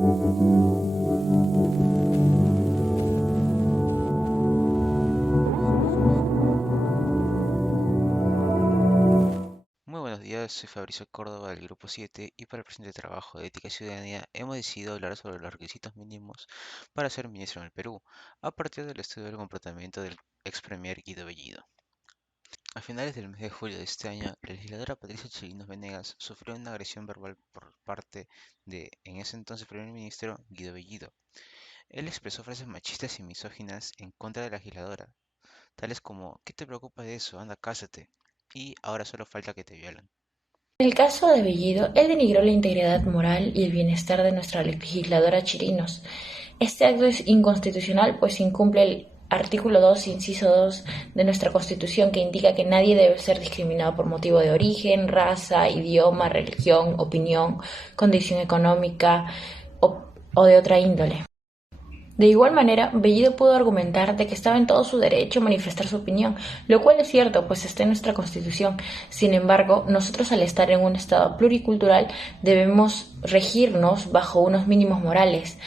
Muy buenos días, soy Fabricio Córdoba del Grupo 7 y para el presente trabajo de Ética y Ciudadanía hemos decidido hablar sobre los requisitos mínimos para ser ministro en el Perú, a partir del estudio del comportamiento del ex premier Guido Bellido. A finales del mes de julio de este año, la legisladora Patricia Chirinos Venegas sufrió una agresión verbal por parte de, en ese entonces, primer ministro Guido Bellido. Él expresó frases machistas y misóginas en contra de la legisladora, tales como: ¿qué te preocupa de eso? Anda, cásate. Y ahora solo falta que te violen. En el caso de Bellido, él denigró la integridad moral y el bienestar de nuestra legisladora Chirinos. Este acto es inconstitucional, pues incumple el artículo 2, inciso 2 de nuestra Constitución, que indica que nadie debe ser discriminado por motivo de origen, raza, idioma, religión, opinión, condición económica o de otra índole. De igual manera, Bellido pudo argumentar de que estaba en todo su derecho a manifestar su opinión, lo cual es cierto, pues está en nuestra Constitución. Sin embargo, nosotros, al estar en un Estado pluricultural, debemos regirnos bajo unos mínimos morales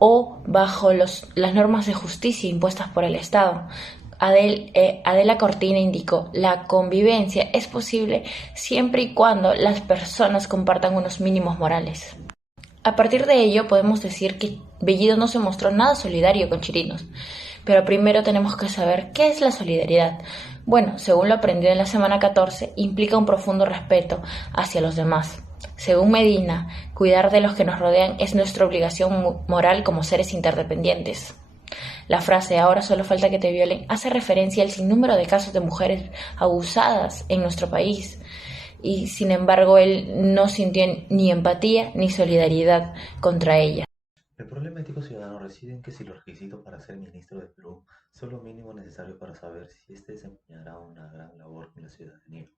o bajo las normas de justicia impuestas por el Estado. Adela Cortina indicó: la convivencia es posible siempre y cuando las personas compartan unos mínimos morales. A partir de ello, podemos decir que Bellido no se mostró nada solidario con Chirinos. Pero primero tenemos que saber qué es la solidaridad. Bueno, según lo aprendido en la semana 14, implica un profundo respeto hacia los demás. Según Medina, cuidar de los que nos rodean es nuestra obligación moral como seres interdependientes. La frase "ahora solo falta que te violen" hace referencia al sinnúmero de casos de mujeres abusadas en nuestro país, y sin embargo él no sintió ni empatía ni solidaridad contra ella. El problema ético ciudadano reside en que si los requisitos para ser ministro de Perú son lo mínimo necesario para saber si éste desempeñará una gran labor con la ciudadanía.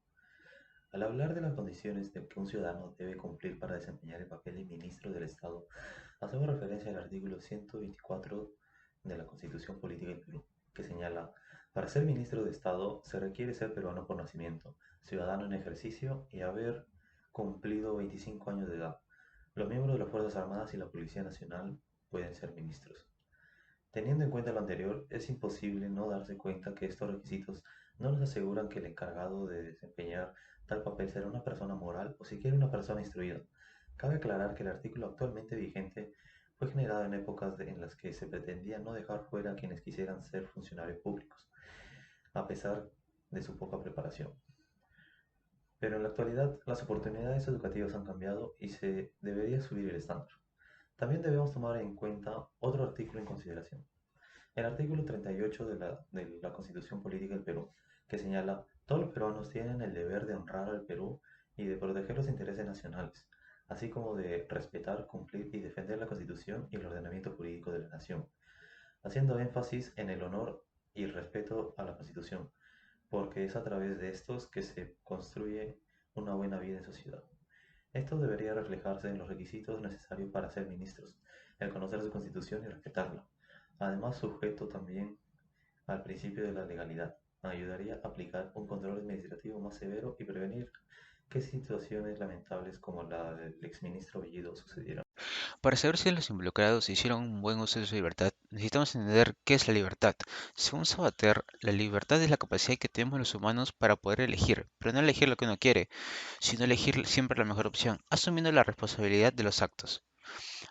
Al hablar de las condiciones de que un ciudadano debe cumplir para desempeñar el papel de ministro del Estado, hacemos referencia al artículo 124 de la Constitución Política del Perú, que señala: para ser ministro de Estado se requiere ser peruano por nacimiento, ciudadano en ejercicio y haber cumplido 25 años de edad. Los miembros de las Fuerzas Armadas y la Policía Nacional pueden ser ministros. Teniendo en cuenta lo anterior, es imposible no darse cuenta que estos requisitos no nos aseguran que el encargado de desempeñar tal papel será una persona moral o siquiera una persona instruida. Cabe aclarar que el artículo actualmente vigente fue generado en épocas en las que se pretendía no dejar fuera a quienes quisieran ser funcionarios públicos, a pesar de su poca preparación. Pero en la actualidad las oportunidades educativas han cambiado y se debería subir el estándar. También debemos tomar en cuenta otro artículo en consideración: el artículo 38 de la Constitución Política del Perú, que señala: todos los peruanos tienen el deber de honrar al Perú y de proteger los intereses nacionales, así como de respetar, cumplir y defender la Constitución y el ordenamiento jurídico de la nación, haciendo énfasis en el honor y respeto a la Constitución, porque es a través de estos que se construye una buena vida en sociedad. Esto debería reflejarse en los requisitos necesarios para ser ministros: el conocer su constitución y respetarla. Además, sujeto también al principio de la legalidad, ayudaría a aplicar un control administrativo más severo y prevenir que situaciones lamentables como la del exministro Bellido sucedieran. Para saber si los involucrados hicieron un buen uso de su libertad, necesitamos entender qué es la libertad. Según Sabater, la libertad es la capacidad que tenemos los humanos para poder elegir, pero no elegir lo que uno quiere, sino elegir siempre la mejor opción, asumiendo la responsabilidad de los actos.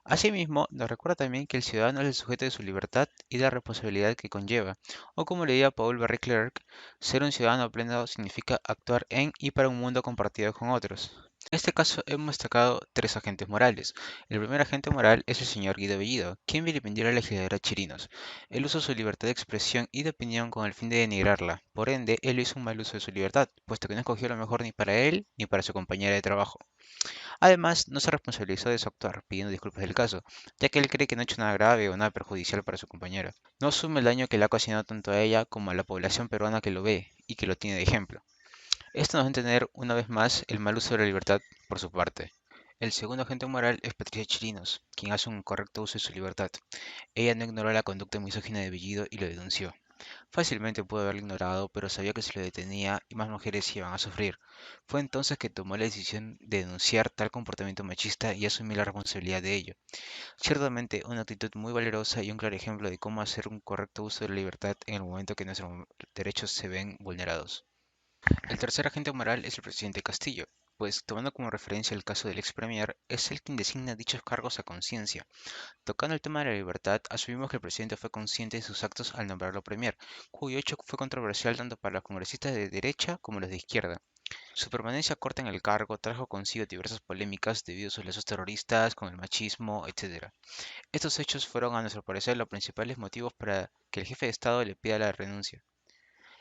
Asimismo, nos recuerda también que el ciudadano es el sujeto de su libertad y de la responsabilidad que conlleva, o como leía Paul Barry Clerk, ser un ciudadano pleno significa actuar en y para un mundo compartido con otros. En este caso hemos destacado tres agentes morales. El primer agente moral es el señor Guido Bellido, quien vilipendió a la legisladora Chirinos. Él usó su libertad de expresión y de opinión con el fin de denigrarla. Por ende, él hizo un mal uso de su libertad, puesto que no escogió lo mejor ni para él ni para su compañera de trabajo. Además, no se responsabilizó de su actuar, pidiendo disculpas del caso, ya que él cree que no ha hecho nada grave o nada perjudicial para su compañera. No asume el daño que le ha ocasionado tanto a ella como a la población peruana que lo ve y que lo tiene de ejemplo. Esto nos da a entender una vez más el mal uso de la libertad por su parte. El segundo agente moral es Patricia Chirinos, quien hace un correcto uso de su libertad. Ella no ignoró la conducta misógina de Bellido y lo denunció. Fácilmente pudo haberlo ignorado, pero sabía que si lo detenía y más mujeres iban a sufrir. Fue entonces que tomó la decisión de denunciar tal comportamiento machista y asumir la responsabilidad de ello. Ciertamente, una actitud muy valerosa y un claro ejemplo de cómo hacer un correcto uso de la libertad en el momento que nuestros derechos se ven vulnerados. El tercer agente moral es el presidente Castillo, pues tomando como referencia el caso del ex premier, es él quien designa dichos cargos a conciencia. Tocando el tema de la libertad, asumimos que el presidente fue consciente de sus actos al nombrarlo premier, cuyo hecho fue controversial tanto para los congresistas de derecha como los de izquierda. Su permanencia corta en el cargo trajo consigo diversas polémicas debido a sus lazos terroristas, con el machismo, etc. Estos hechos fueron, a nuestro parecer, los principales motivos para que el jefe de Estado le pida la renuncia.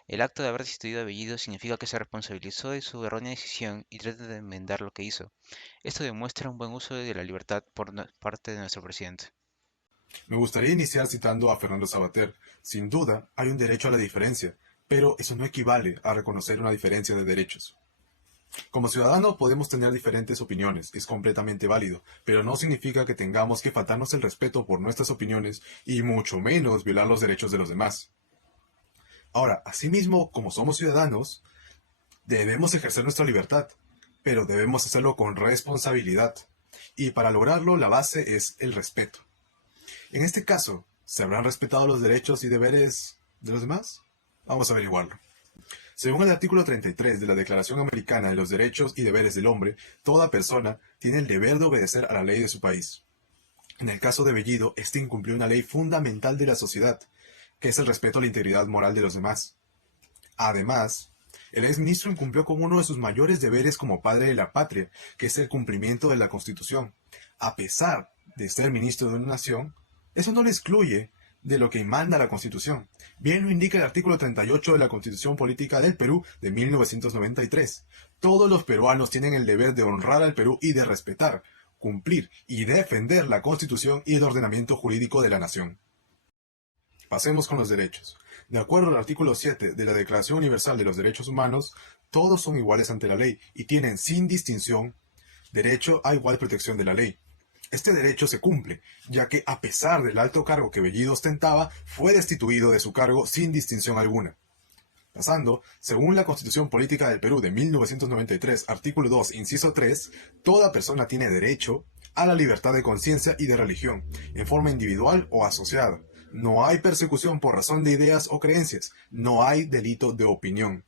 El acto de haber destituido a Bellido significa que se responsabilizó de su errónea decisión y trata de enmendar lo que hizo. Esto demuestra un buen uso de la libertad por parte de nuestro presidente. Me gustaría iniciar citando a Fernando Savater. Sin duda, hay un derecho a la diferencia, pero eso no equivale a reconocer una diferencia de derechos. Como ciudadanos podemos tener diferentes opiniones, es completamente válido, pero no significa que tengamos que faltarnos el respeto por nuestras opiniones y mucho menos violar los derechos de los demás. Ahora, asimismo, como somos ciudadanos, debemos ejercer nuestra libertad, pero debemos hacerlo con responsabilidad. Y para lograrlo, la base es el respeto. En este caso, ¿se habrán respetado los derechos y deberes de los demás? Vamos a averiguarlo. Según el artículo 33 de la Declaración Americana de los Derechos y Deberes del Hombre, toda persona tiene el deber de obedecer a la ley de su país. En el caso de Bellido, este incumplió una ley fundamental de la sociedad, que es el respeto a la integridad moral de los demás. Además, el exministro incumplió con uno de sus mayores deberes como padre de la patria, que es el cumplimiento de la Constitución. A pesar de ser ministro de una nación, eso no le excluye de lo que manda la Constitución. Bien lo indica el artículo 38 de la Constitución Política del Perú de 1993. Todos los peruanos tienen el deber de honrar al Perú y de respetar, cumplir y defender la Constitución y el ordenamiento jurídico de la nación. Pasemos con los derechos. De acuerdo al artículo 7 de la Declaración Universal de los Derechos Humanos, todos son iguales ante la ley y tienen sin distinción derecho a igual protección de la ley. Este derecho se cumple, ya que a pesar del alto cargo que Bellido ostentaba, fue destituido de su cargo sin distinción alguna. Pasando, según la Constitución Política del Perú de 1993, artículo 2, inciso 3, toda persona tiene derecho a la libertad de conciencia y de religión, en forma individual o asociada. No hay persecución por razón de ideas o creencias, no hay delito de opinión.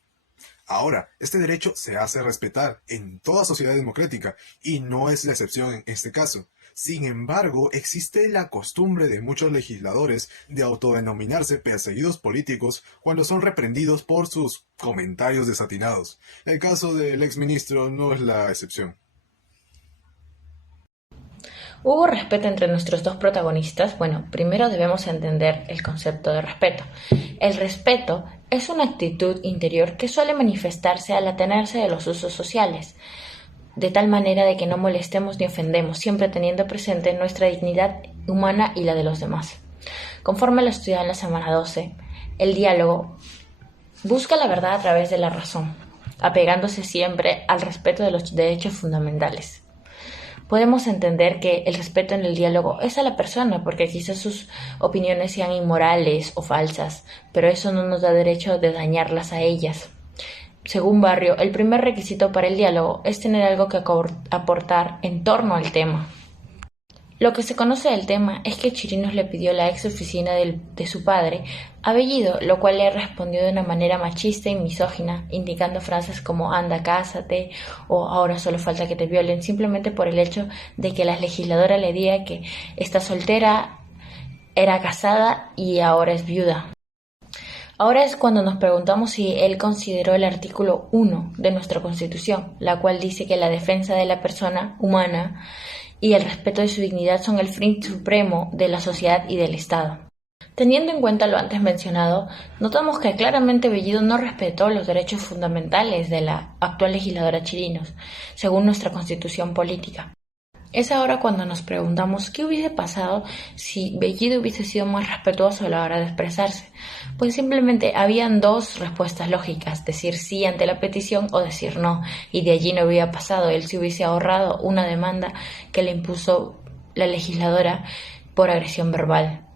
Ahora, este derecho se hace respetar en toda sociedad democrática y no es la excepción en este caso. Sin embargo, existe la costumbre de muchos legisladores de autodenominarse perseguidos políticos cuando son reprendidos por sus comentarios desatinados. El caso del exministro no es la excepción. ¿Hubo respeto entre nuestros dos protagonistas? Bueno, primero debemos entender el concepto de respeto. El respeto es una actitud interior que suele manifestarse al atenerse de los usos sociales, de tal manera de que no molestemos ni ofendemos, siempre teniendo presente nuestra dignidad humana y la de los demás. Conforme lo estudiado en la semana 12, el diálogo busca la verdad a través de la razón, apegándose siempre al respeto de los derechos fundamentales. Podemos entender que el respeto en el diálogo es a la persona, porque quizás sus opiniones sean inmorales o falsas, pero eso no nos da derecho de dañarlas a ellas. Según Barrio, el primer requisito para el diálogo es tener algo que aportar en torno al tema. Lo que se conoce del tema es que Chirinos le pidió la ex oficina de su padre a Bellido, lo cual le respondió de una manera machista y misógina, indicando frases como anda, cásate o ahora solo falta que te violen, simplemente por el hecho de que la legisladora le diga que está soltera, era casada y ahora es viuda. Ahora es cuando nos preguntamos si él consideró el artículo 1 de nuestra Constitución, la cual dice que la defensa de la persona humana y el respeto de su dignidad son el fin supremo de la sociedad y del Estado. Teniendo en cuenta lo antes mencionado, notamos que claramente Bellido no respetó los derechos fundamentales de la actual legisladora Chirinos, según nuestra Constitución política. Es ahora cuando nos preguntamos qué hubiese pasado si Bellido hubiese sido más respetuoso a la hora de expresarse. Pues simplemente habían dos respuestas lógicas, decir sí ante la petición o decir no, y de allí no hubiera pasado, él se hubiese ahorrado una demanda que le impuso la legisladora por agresión verbal.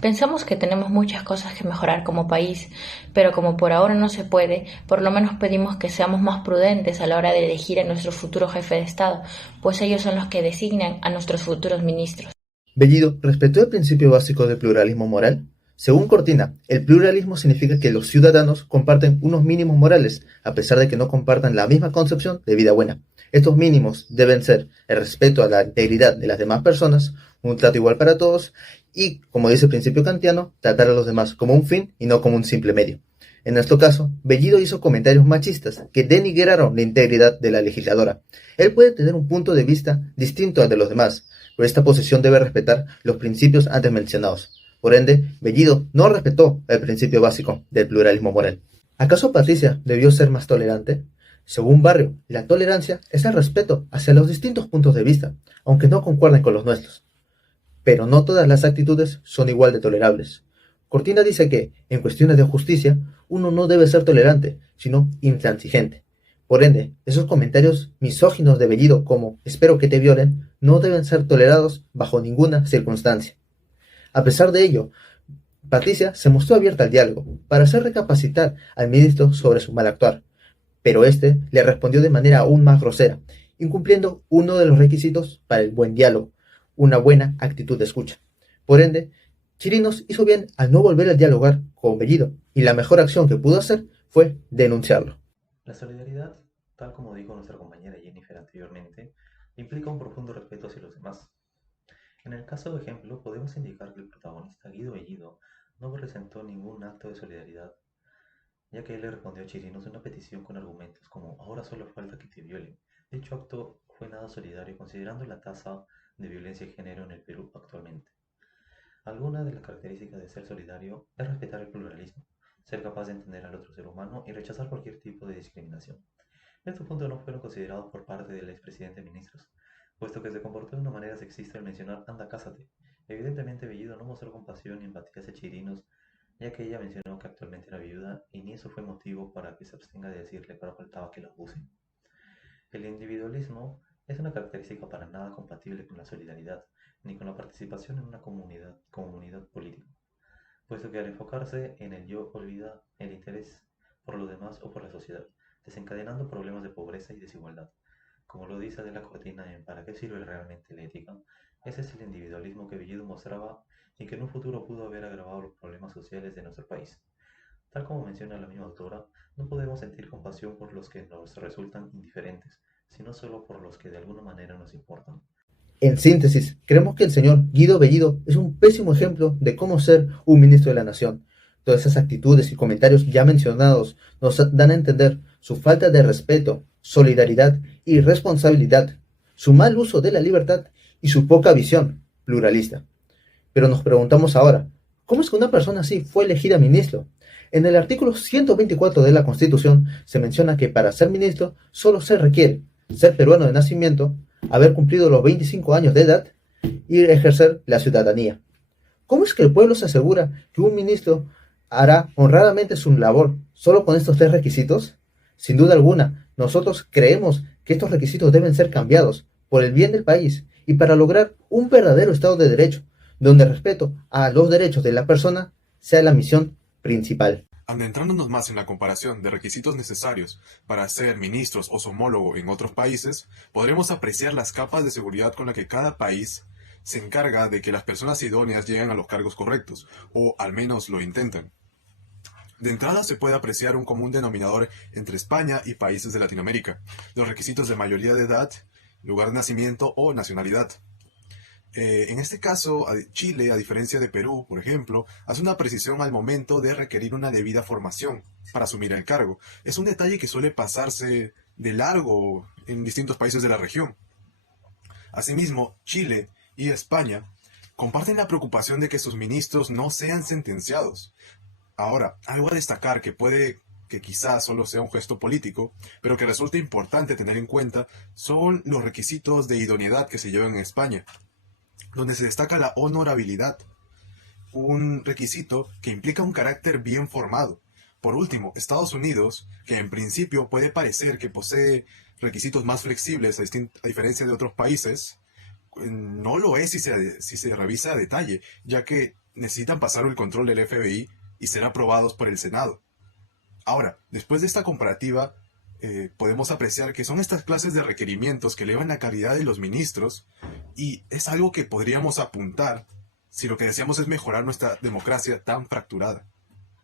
Pensamos que tenemos muchas cosas que mejorar como país, pero como por ahora no se puede, por lo menos pedimos que seamos más prudentes a la hora de elegir a nuestro futuro jefe de Estado, pues ellos son los que designan a nuestros futuros ministros. Bellido respetó el principio básico del pluralismo moral. Según Cortina, el pluralismo significa que los ciudadanos comparten unos mínimos morales, a pesar de que no compartan la misma concepción de vida buena. Estos mínimos deben ser el respeto a la integridad de las demás personas, un trato igual para todos y, como dice el principio kantiano, tratar a los demás como un fin y no como un simple medio. En nuestro caso, Bellido hizo comentarios machistas que denigraron la integridad de la legisladora. Él puede tener un punto de vista distinto al de los demás, pero esta posición debe respetar los principios antes mencionados. Por ende, Bellido no respetó el principio básico del pluralismo moral. ¿Acaso Patricia debió ser más tolerante? Según Barrio, la tolerancia es el respeto hacia los distintos puntos de vista, aunque no concuerden con los nuestros. Pero no todas las actitudes son igual de tolerables. Cortina dice que, en cuestiones de justicia, uno no debe ser tolerante, sino intransigente. Por ende, esos comentarios misóginos de Bellido como «espero que te violen» no deben ser tolerados bajo ninguna circunstancia. A pesar de ello, Patricia se mostró abierta al diálogo para hacer recapacitar al ministro sobre su mal actuar, pero este le respondió de manera aún más grosera, incumpliendo uno de los requisitos para el buen diálogo, una buena actitud de escucha. Por ende, Chirinos hizo bien al no volver a dialogar con Bellido, y la mejor acción que pudo hacer fue denunciarlo. La solidaridad, tal como dijo nuestra compañera Jennifer anteriormente, implica un profundo respeto hacia los demás. En el caso de ejemplo, podemos indicar que el protagonista Guido Bellido no presentó ningún acto de solidaridad, ya que él le respondió a Chirinos una petición con argumentos como «ahora solo falta que te violen». Dicho acto fue nada solidario considerando la tasa de violencia de género en el Perú actualmente. Alguna de las características de ser solidario es respetar el pluralismo, ser capaz de entender al otro ser humano y rechazar cualquier tipo de discriminación. Estos puntos no fueron considerados por parte del expresidente de ministros, puesto que se comportó de una manera sexista al mencionar «anda, cásate». Evidentemente Bellido no mostró compasión ni empatía hacia Chirinos, ya que ella mencionó que actualmente era viuda y ni eso fue motivo para que se abstenga de decirle para faltaba que la abusen. El individualismo es una característica para nada compatible con la solidaridad, ni con la participación en una comunidad política, puesto que al enfocarse en el yo olvida el interés por los demás o por la sociedad, desencadenando problemas de pobreza y desigualdad. Como lo dice Adela Cortina en ¿Para qué sirve realmente la ética?, ese es el individualismo que Bellido mostraba y que en un futuro pudo haber agravado los problemas sociales de nuestro país. Tal como menciona la misma autora, no podemos sentir compasión por los que nos resultan indiferentes, sino solo por los que de alguna manera nos importan. En síntesis, creemos que el señor Guido Bellido es un pésimo ejemplo de cómo ser un ministro de la nación. Todas esas actitudes y comentarios ya mencionados nos dan a entender su falta de respeto, solidaridad y responsabilidad, su mal uso de la libertad y su poca visión pluralista. Pero nos preguntamos ahora, ¿cómo es que una persona así fue elegida ministro? En el artículo 124 de la Constitución se menciona que para ser ministro solo se requiere ser peruano de nacimiento, haber cumplido los 25 años de edad y ejercer la ciudadanía. ¿Cómo es que el pueblo se asegura que un ministro hará honradamente su labor solo con estos tres requisitos? Sin duda alguna, nosotros creemos que estos requisitos deben ser cambiados por el bien del país y para lograr un verdadero Estado de Derecho, donde el respeto a los derechos de la persona sea la misión principal. Adentrándonos más en la comparación de requisitos necesarios para ser ministros o su homólogo en otros países, podremos apreciar las capas de seguridad con las que cada país se encarga de que las personas idóneas lleguen a los cargos correctos, o al menos lo intentan. De entrada se puede apreciar un común denominador entre España y países de Latinoamérica: los requisitos de mayoría de edad, lugar de nacimiento o nacionalidad. En este caso, Chile, a diferencia de Perú, por ejemplo, hace una precisión al momento de requerir una debida formación para asumir el cargo. Es un detalle que suele pasarse de largo en distintos países de la región. Asimismo, Chile y España comparten la preocupación de que sus ministros no sean sentenciados. Ahora, algo a destacar que quizás solo sea un gesto político, pero que resulta importante tener en cuenta, son los requisitos de idoneidad que se llevan en España, donde se destaca la honorabilidad, un requisito que implica un carácter bien formado. Por último, Estados Unidos, que en principio puede parecer que posee requisitos más flexibles a diferencia de otros países, no lo es si se revisa a detalle, ya que necesitan pasar el control del FBI y ser aprobados por el Senado. Ahora, después de esta comparativa, podemos apreciar que son estas clases de requerimientos que elevan la calidad de los ministros, y es algo que podríamos apuntar si lo que deseamos es mejorar nuestra democracia tan fracturada.